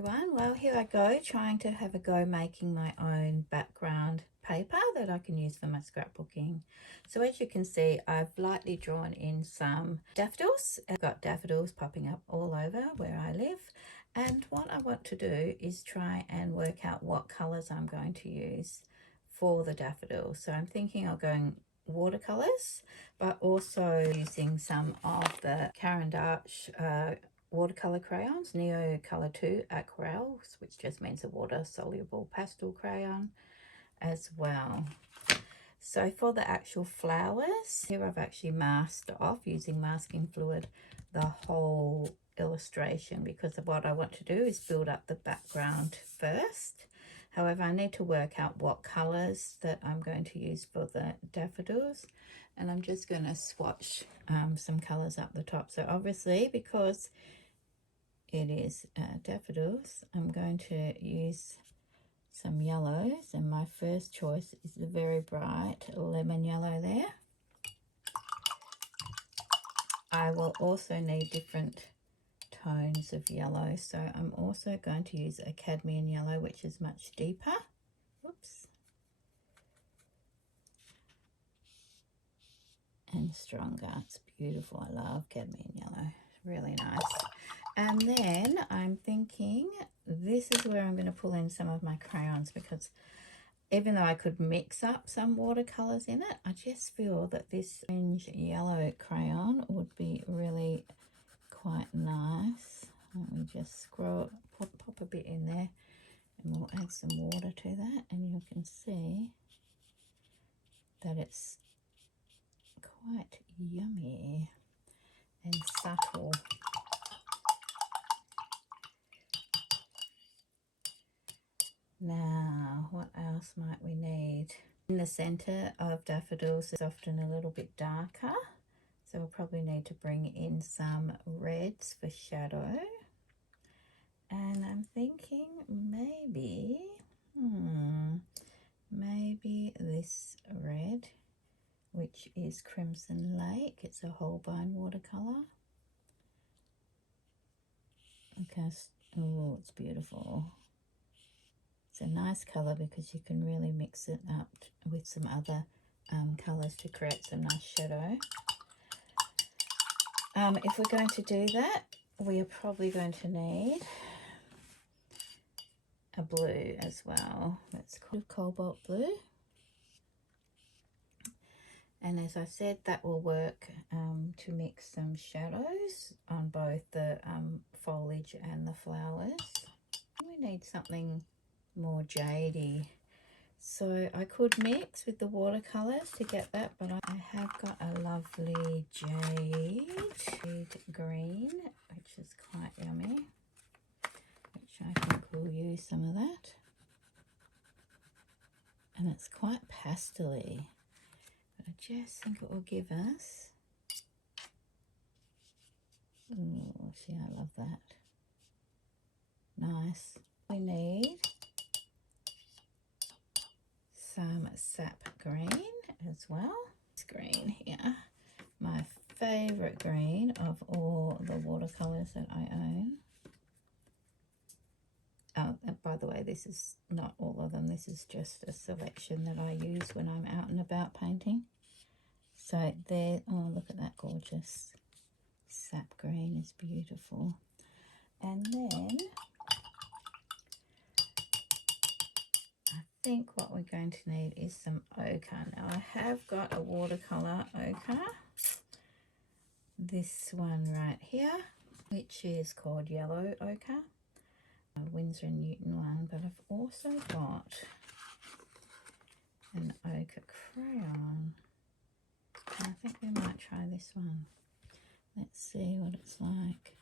Everyone, well, here I go, trying to have a go making my own background paper that I can use for my scrapbooking. So as you can see, I've lightly drawn in some daffodils. I've got daffodils popping up all over where I live, and what I want to do is try and work out what colors I'm going to use for the daffodils. So I'm thinking of going watercolors, but also using some of the Caran watercolor crayons, Neocolor 2 aquarels, which just means a water soluble pastel crayon as well. So for the actual flowers, here I've actually masked off using masking fluid the whole illustration, because of what I want to do is build up the background first. However, I need to work out what colors that I'm going to use for the daffodils, and I'm just going to swatch some colors up the top. So obviously, because it is daffodils, I'm going to use some yellows, and my first choice is the very bright lemon yellow there. I will also need different tones of yellow, so I'm also going to use a cadmium yellow, which is much deeper. Whoops. And stronger. It's beautiful. I love cadmium yellow. It's really nice. And then I'm thinking this is where I'm going to pull in some of my crayons, because even though I could mix up some watercolors in it, I just feel that this orange yellow crayon would be really quite nice. Let me just scroll, pop a bit in there, and we'll add some water to that, and you can see that it's quite yummy and subtle. Now, what else might we need? In the center of daffodils is often a little bit darker, so we'll probably need to bring in some reds for shadow. And I'm thinking maybe this red, which is Crimson Lake. It's a Holbein watercolor. Okay, oh, it's beautiful. It's a nice color because you can really mix it up with some other colors to create some nice shadow. If we're going to do that, we are probably going to need a blue as well. It's called cobalt blue. And as I said, that will work to mix some shadows on both the foliage and the flowers. We need something more jadey, so I could mix with the watercolors to get that, but I have got a lovely jade green, which is quite yummy, which I think we'll use some of that. And it's quite pastel-y, but I just think it will give us, oh, see, I love that. Nice. We need some sap green as well. This green here, my favorite green of all the watercolors that I own. Oh, and by the way, this is not all of them. This is just a selection that I use when I'm out and about painting. So there, oh, look at that gorgeous sap green, is beautiful. And then I think what we're going to need is some ochre. Now I have got a watercolor ochre, this one right here, which is called yellow ochre, a Winsor & Newton one, but I've also got an ochre crayon. And I think we might try this one. Let's see what it's like.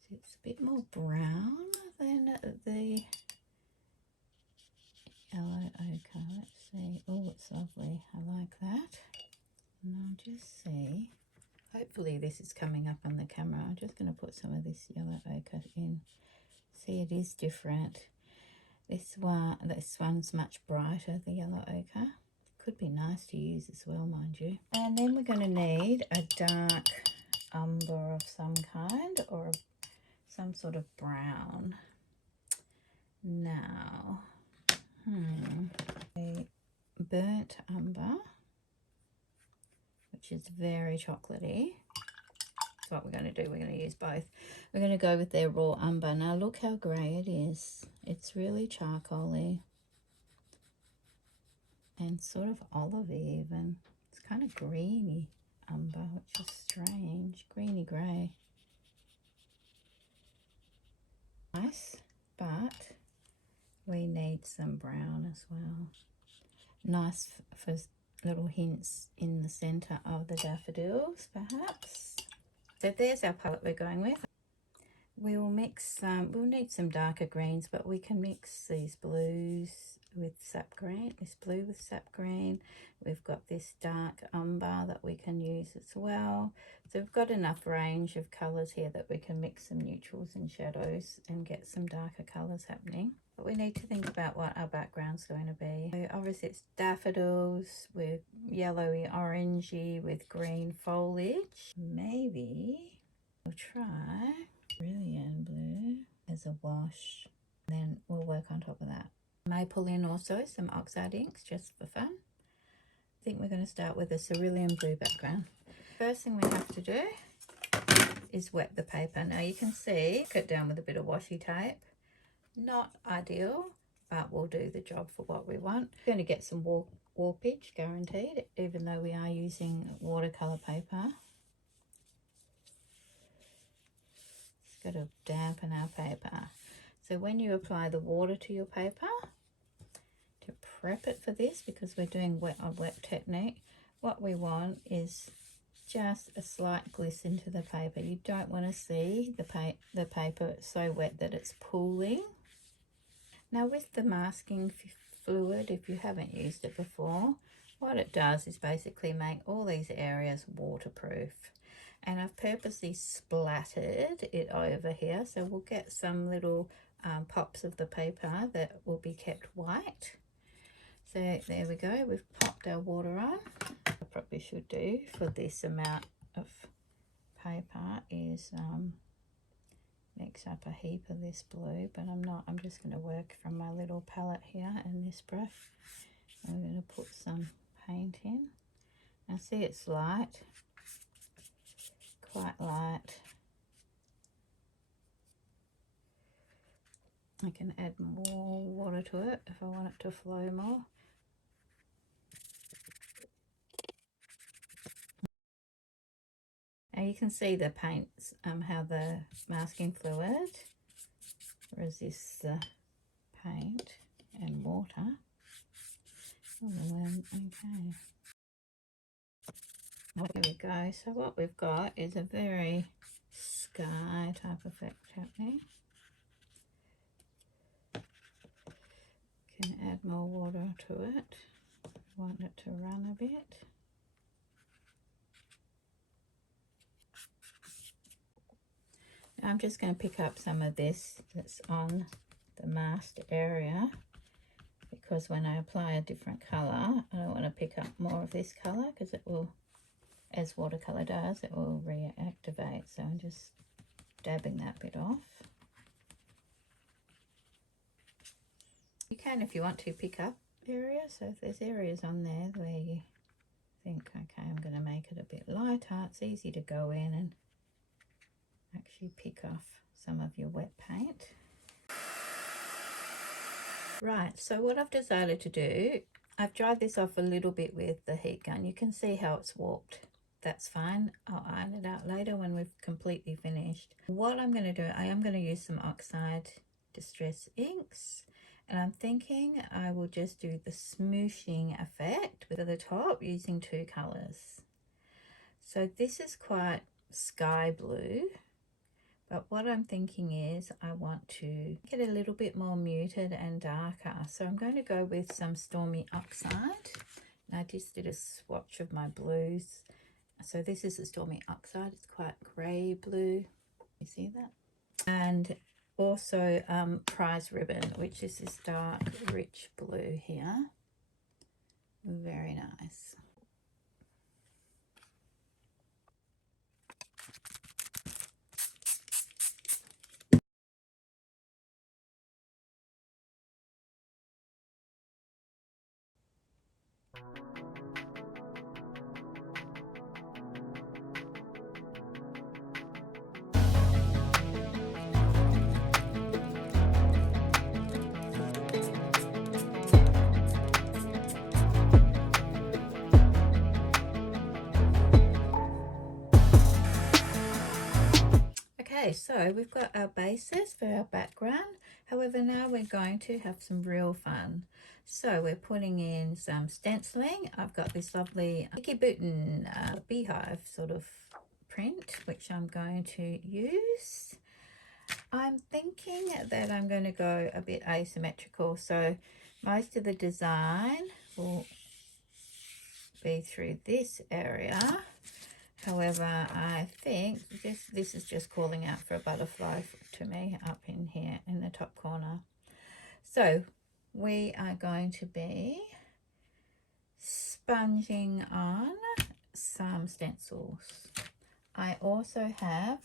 So it's a bit more brown than the yellow ochre. Let's see. Oh, it's lovely. I like that. And I'll just see. Hopefully this is coming up on the camera. I'm just going to put some of this yellow ochre in. See, it is different. This one's much brighter, the yellow ochre. Could be nice to use as well, mind you. And then we're going to need a dark umber of some kind, or some sort of brown. Now, a burnt umber, which is very chocolatey. That's what we're going to do. We're going to use both. We're going to go with their raw umber. Now look how grey it is. It's really charcoaly and sort of olivey even. It's kind of greeny umber, which is strange. Greeny grey. Nice, but we need some brown as well. Nice for little hints in the center of the daffodils, perhaps. So there's our palette we're going with. We will mix we'll need some darker greens, but we can mix these blues with sap green, this blue with sap green. We've got this dark umber that we can use as well. So we've got enough range of colors here that we can mix some neutrals and shadows and get some darker colors happening. But we need to think about what our background's going to be. So obviously it's daffodils with yellowy orangey with green foliage. Maybe we'll try brilliant blue as a wash, and then we'll work on top of that. May pull in also some Oxide inks just for fun. I think we're going to start with a cerulean blue background. First thing we have to do is wet the paper. Now you can see, cut down with a bit of washi tape. Not ideal, but will do the job for what we want. We're going to get some warpage, guaranteed, even though we are using watercolor paper. It's got to dampen our paper. So when you apply the water to your paper, to prep it for this, because we're doing a wet technique, what we want is just a slight glisten to the paper. You don't want to see the paper so wet that it's pooling. Now with the masking fluid, if you haven't used it before, what it does is basically make all these areas waterproof. And I've purposely splattered it over here, so we'll get some little pops of the paper that will be kept white. So there we go, we've popped our water on. I probably should do for this amount of paper is mix up a heap of this blue, but I'm not. I'm just going to work from my little palette here and this brush. I'm going to put some paint in. Now see, it's light, quite light. I can add more water to it if I want it to flow more. Now you can see the paints, how the masking fluid resists the paint and water. Okay. There we go. So what we've got is a very sky type effect happening. Can add more water to it. I want it to run a bit. I'm just going to pick up some of this that's on the masked area, because when I apply a different colour, I don't want to pick up more of this colour, because it will, as watercolour does, it will reactivate. So I'm just dabbing that bit off. You can, if you want to, pick up areas. So if there's areas on there where you think, okay, I'm going to make it a bit lighter, it's easy to go in and actually pick off some of your wet paint. Right, so what I've decided to do, I've dried this off a little bit with the heat gun. You can see how it's warped. That's fine. I'll iron it out later when we've completely finished. What I'm going to do, I am going to use some Oxide Distress inks, and I'm thinking I will just do the smooshing effect with the top using two colours. So this is quite sky blue, but what I'm thinking is I want to get a little bit more muted and darker. So I'm going to go with some Stormy Oxide. And I just did a swatch of my blues. So this is the Stormy Oxide. It's quite grey blue. You see that? And also Prize Ribbon, which is this dark, rich blue here. Very nice. Okay, so we've got our bases for our background. However, now we're going to have some real fun. So we're putting in some stenciling. I've got this lovely Mickey Booten beehive sort of print, which I'm going to use. I'm thinking that I'm going to go a bit asymmetrical. So most of the design will be through this area. However, I think this is just calling out for a butterfly to me up in here in the top corner. So we are going to be sponging on some stencils. I also have,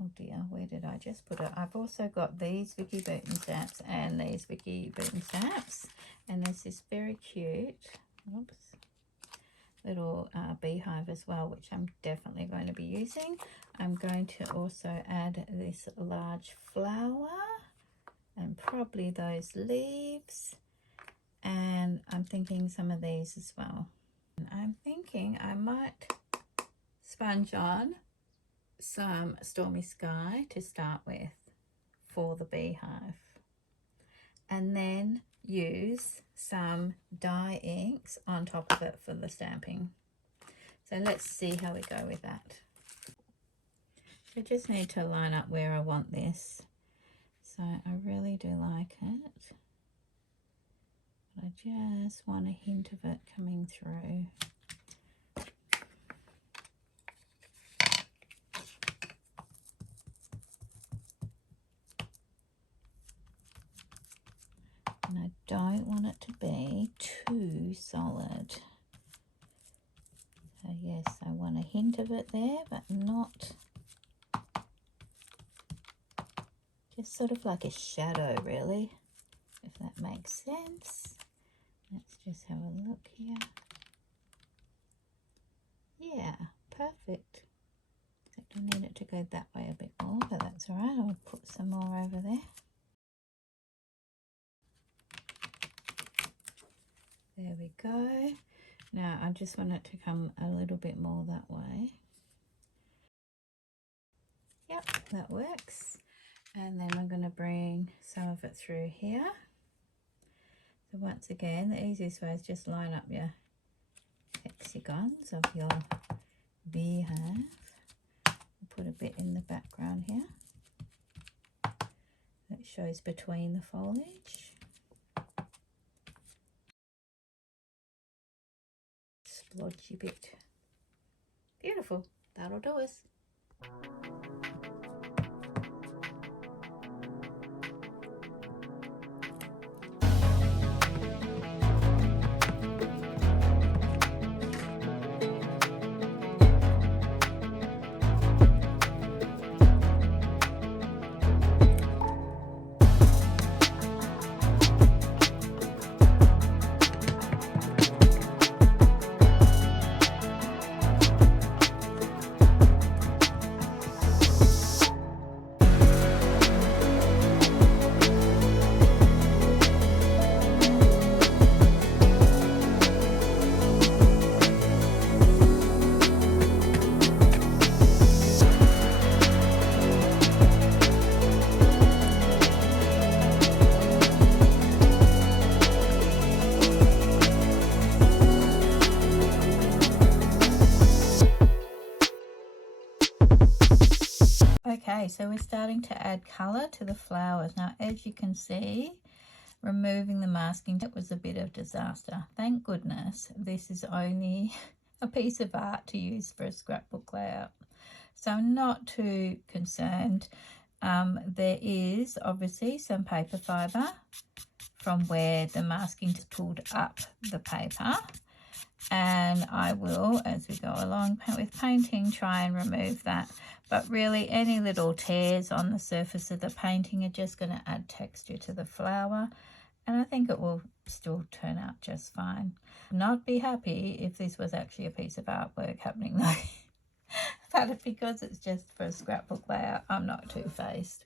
oh dear, where did I just put it? I've also got these Vicky Booten stamps and these Vicky Booten stamps. And there's this very cute, oops, little beehive as well, which I'm definitely going to be using. I'm going to also add this large flower and probably those leaves, and I'm thinking some of these as well. And I'm thinking I might sponge on some Stormy Sky to start with for the beehive, and then use some dye inks on top of it for the stamping. So let's see how we go with that. I just need to line up where I want this. So I really do like it, but I just want a hint of it coming through. And I don't want it to be too solid. So yes, I want a hint of it there, but not, just sort of like a shadow really, if that makes sense. Let's just have a look here. Yeah, perfect. I need it to go that way a bit more, but that's all right. I'll put some more over there. There we go. Now I just want it to come a little bit more that way. Yep, that works. And then we're going to bring some of it through here. So once again, the easiest way is just line up your hexagons of your beehive. Put a bit in the background here that shows between the foliage. Splodgy bit. Beautiful. That'll do us. Okay, so we're starting to add colour to the flowers. Now, as you can see, removing the masking tape was a bit of disaster. Thank goodness this is only a piece of art to use for a scrapbook layout. So I'm not too concerned. There is obviously some paper fibre from where the masking is pulled up the paper. And I will, as we go along with painting, try and remove that. But really, any little tears on the surface of the painting are just going to add texture to the flower. And I think it will still turn out just fine. Not be happy if this was actually a piece of artwork happening though. But because it's just for a scrapbook layout, I'm not too phased.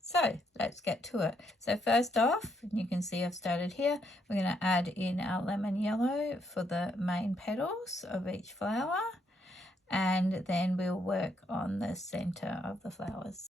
So let's get to it. So first off, you can see I've started here. We're going to add in our lemon yellow for the main petals of each flower. And then we'll work on the center of the flowers.